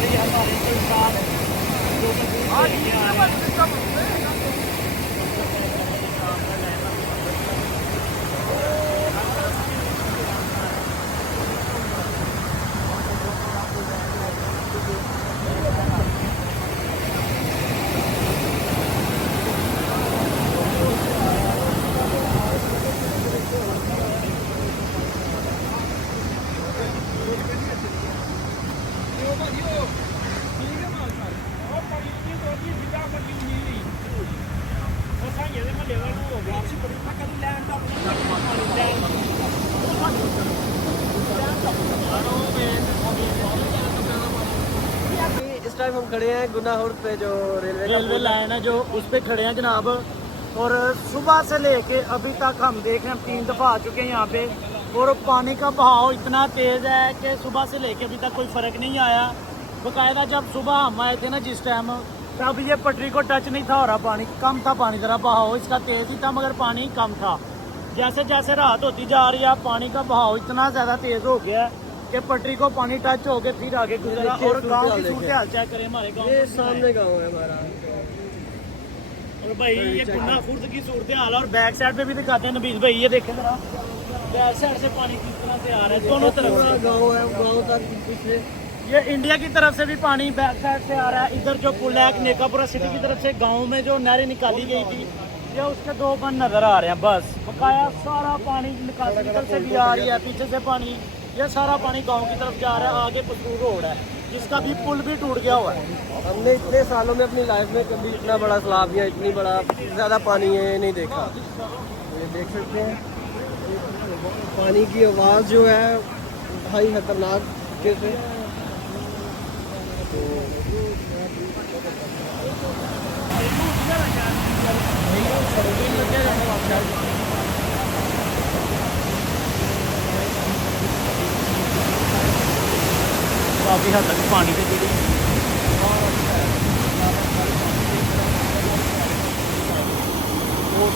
रही है हमारे इंसान जो इस टाइम हम खड़े हैं गुनाहुर पे, जो रेलवे लाइन है जो उस पे खड़े हैं जनाब। और सुबह से लेके अभी तक हम देख रहे हैं, 3 दफ़ा आ चुके हैं यहाँ पे, और पानी का बहाव इतना तेज़ है कि सुबह से लेके अभी तक कोई फ़र्क नहीं आया। बाकायदा जब सुबह हम आए थे ना जिस टाइम, तब ये पटरी को टच नहीं था हो रहा, पानी कम था, पानी ज़रा बहाव इसका तेज़ ही था मगर पानी कम था। जैसे जैसे रात होती जा रही है पानी का बहाव इतना ज़्यादा तेज़ हो गया है कि पटरी को पानी टच हो के फिर आगे गुजरा। और गाँव की सूरत हाल चेक करें हमारे गाँव, ये सामने गाँव है हमारा। और भाई ये गुनाखुर्द की सूरत हाल है। और बैक साइड पे भी दिखाते हैं नबील भाई, ये देखें जरा बैक साइड से पानी किस तरह से आ रहा है, दोनों तरफ से गाँव है, गाँव तक पिछले ये इंडिया की तरफ से भी पानी बैक साइड से आ रहा है। इधर जो पुल है नेकापुरा सिटी की तरफ से गांव में जो नहरें निकाली गई थी, ये उसके 2 बंद नजर आ रहे हैं बस। बकाया सारा पानी निकासी की तरफ से भी आ रही है, पीछे से पानी, ये सारा पानी गांव की तरफ जा रहा है। आगे पसूर रोड है जिसका भी पुल भी टूट गया हुआ है। हमने इतने सालों में अपनी लाइफ में कभी इतना बड़ा सैलाब या इतनी बड़ा ज़्यादा पानी है नहीं देखा। ये देख सकते हैं पानी की आवाज़ जो है भाई खतरनाक कैसे। काफ़ी हद तक पानी से जुड़ी वो